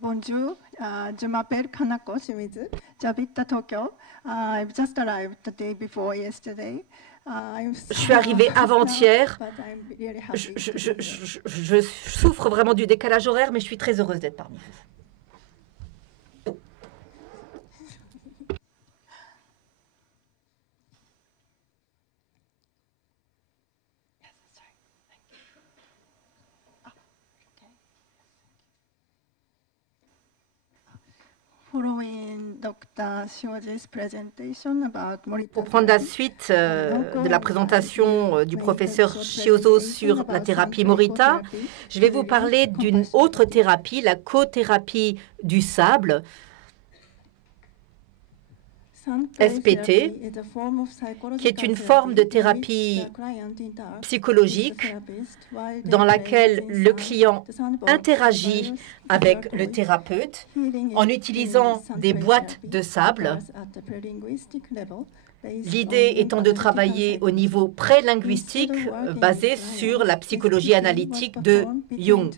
Bonjour, je m'appelle Kanako Shimizu. J'habite à Tokyo. I've just arrived the day before yesterday. Je suis arrivée avant-hier. Je souffre vraiment du décalage horaire, mais je suis très heureuse d'être parmi vous. Pour prendre la suite de la présentation du professeur Shiozo sur la thérapie Morita, je vais vous parler d'une autre thérapie, la cothérapie du sable, SPT, qui est une forme de thérapie psychologique dans laquelle le client interagit avec le thérapeute en utilisant des boîtes de sable. L'idée étant de travailler au niveau pré-linguistique basé sur la psychologie analytique de Jung.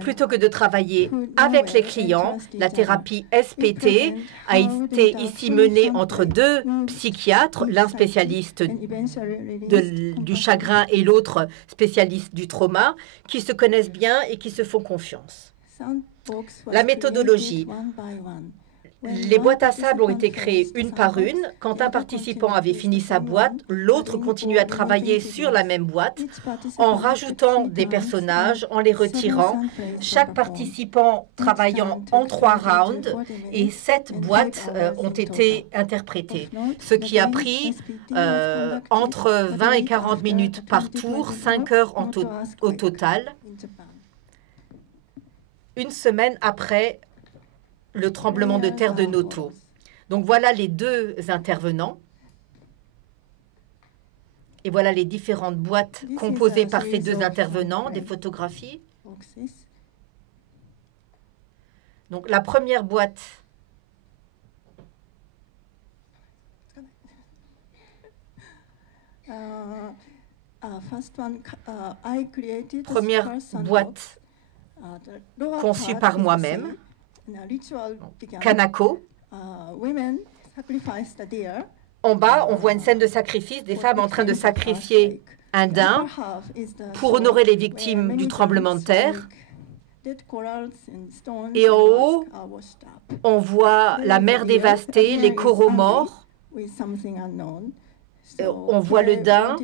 Plutôt que de travailler avec les clients, la thérapie SPT a été ici menée entre deux psychiatres, l'un spécialiste du chagrin et l'autre spécialiste du trauma, qui se connaissent bien et qui se font confiance. La méthodologie. Les boîtes à sable ont été créées une par une. Quand un participant avait fini sa boîte, l'autre continuait à travailler sur la même boîte en rajoutant des personnages, en les retirant. Chaque participant travaillant en 3 rounds et 7 boîtes ont été interprétées, ce qui a pris entre 20 et 40 minutes par tour, 5 heures au total. Une semaine après le tremblement de terre de Noto. Donc voilà les deux intervenants. Et voilà les différentes boîtes composées par ces deux intervenants, des photographies. Donc la première boîte. Première boîte conçue par moi-même. Kanako. En bas, on voit une scène de sacrifice, des femmes en train de sacrifier un daim pour honorer les victimes du tremblement de terre. Et en haut, on voit la mer dévastée, les coraux morts. On voit le daim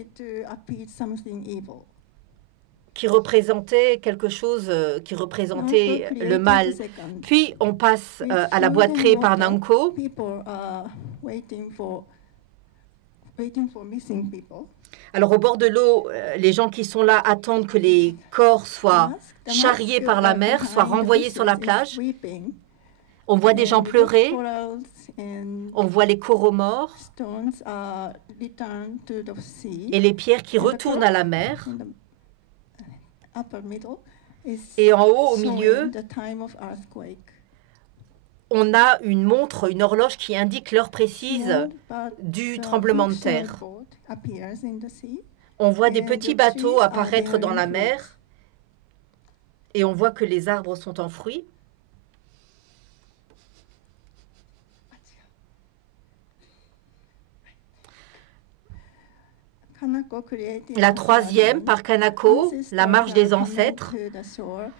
qui représentait quelque chose qui représentait le mal. Puis on passe à la boîte créée par Nanko. Alors au bord de l'eau, les gens qui sont là attendent que les corps soient charriés par la mer, soient renvoyés sur la plage. On voit des gens pleurer. On voit les coraux morts et les pierres qui retournent à la mer. Et en haut, au milieu, on a une montre, une horloge qui indique l'heure précise du tremblement de terre. On voit des petits bateaux apparaître dans la mer et on voit que les arbres sont en fruits. La troisième, par Kanako, la marche des ancêtres,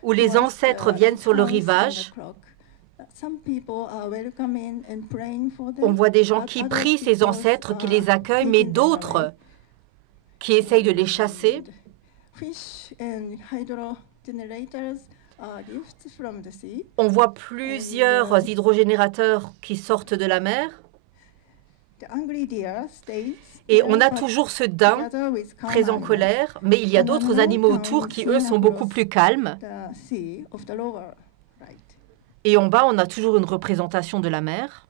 où les ancêtres viennent sur le rivage. On voit des gens qui prient ces ancêtres, qui les accueillent, mais d'autres qui essayent de les chasser. On voit plusieurs hydrogénérateurs qui sortent de la mer. Et on a toujours ce daim très en colère, mais il y a d'autres animaux autour qui, eux, sont beaucoup plus calmes. Et en bas, on a toujours une représentation de la mer.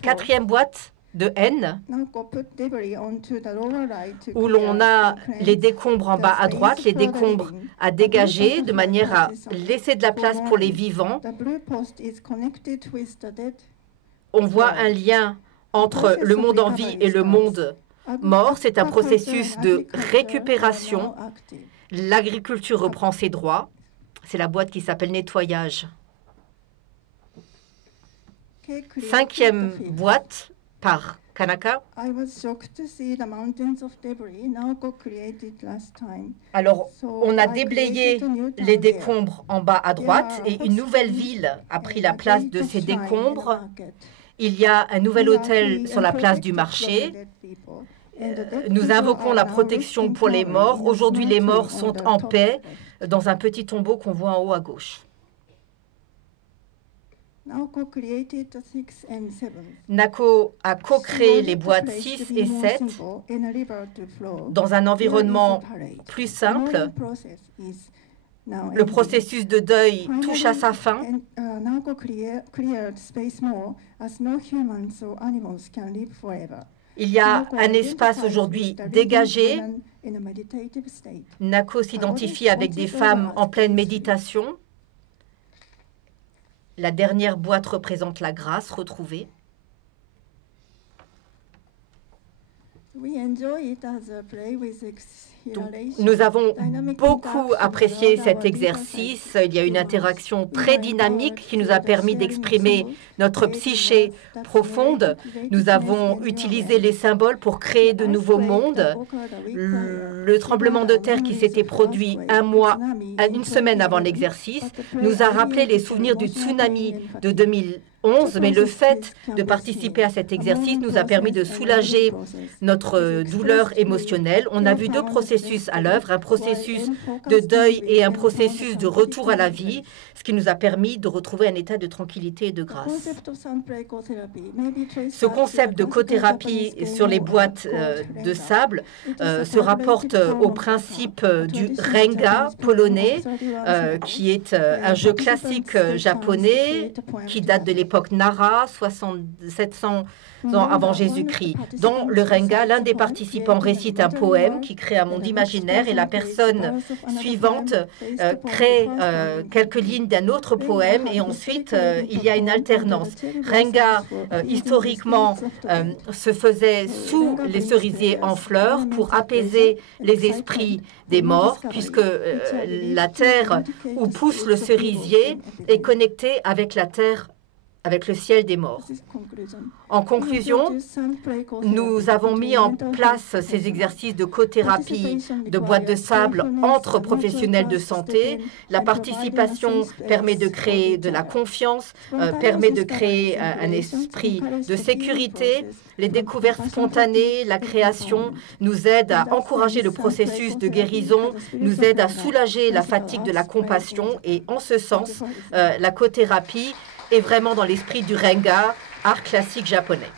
Quatrième boîte de N, où l'on a les décombres en bas à droite, les décombres à dégager de manière à laisser de la place pour les vivants. On voit un lien entre le monde en vie et le monde mort, c'est un processus de récupération. L'agriculture reprend ses droits. C'est la boîte qui s'appelle nettoyage. 5e boîte par Kanaka. Alors, on a déblayé les décombres en bas à droite et une nouvelle ville a pris la place de ces décombres. Il y a un nouvel hôtel sur la place du marché. Nous invoquons la protection pour les morts. Aujourd'hui, les morts sont en paix dans un petit tombeau qu'on voit en haut à gauche. Nako a co-créé les boîtes 6 et 7 dans un environnement plus simple. Le processus de deuil touche à sa fin. Il y a un espace aujourd'hui dégagé. Nako s'identifie avec des femmes en pleine méditation. La dernière boîte représente la grâce retrouvée. Nous avons beaucoup apprécié cet exercice. Il y a une interaction très dynamique qui nous a permis d'exprimer notre psyché profonde. Nous avons utilisé les symboles pour créer de nouveaux mondes. Le tremblement de terre qui s'était produit une semaine avant l'exercice nous a rappelé les souvenirs du tsunami de 2011, mais le fait de participer à cet exercice nous a permis de soulager notre douleur émotionnelle. On a vu deux processus à l'œuvre, un processus de deuil et un processus de retour à la vie, ce qui nous a permis de retrouver un état de tranquillité et de grâce. Ce concept de cothérapie sur les boîtes de sable se rapporte au principe du Renga polonais, qui est un jeu classique japonais qui date de l'époque Nara, 700 ans avant Jésus-Christ. Dans le Renga, l'un des participants récite un poème qui crée un monde imaginaire et la personne suivante crée quelques lignes d'un autre poème et ensuite il y a une alternance. Renga, historiquement, se faisait sous les cerisiers en fleurs pour apaiser les esprits des morts, puisque la terre où pousse le cerisier est connectée avec la terre, avec le ciel des morts. En conclusion, nous avons mis en place ces exercices de cothérapie de boîtes de sable entre professionnels de santé. La participation permet de créer de la confiance, permet de créer un esprit de sécurité. Les découvertes spontanées, la création nous aident à encourager le processus de guérison, nous aident à soulager la fatigue de la compassion et en ce sens, la cothérapie est vraiment dans l'esprit du Renga, art classique japonais.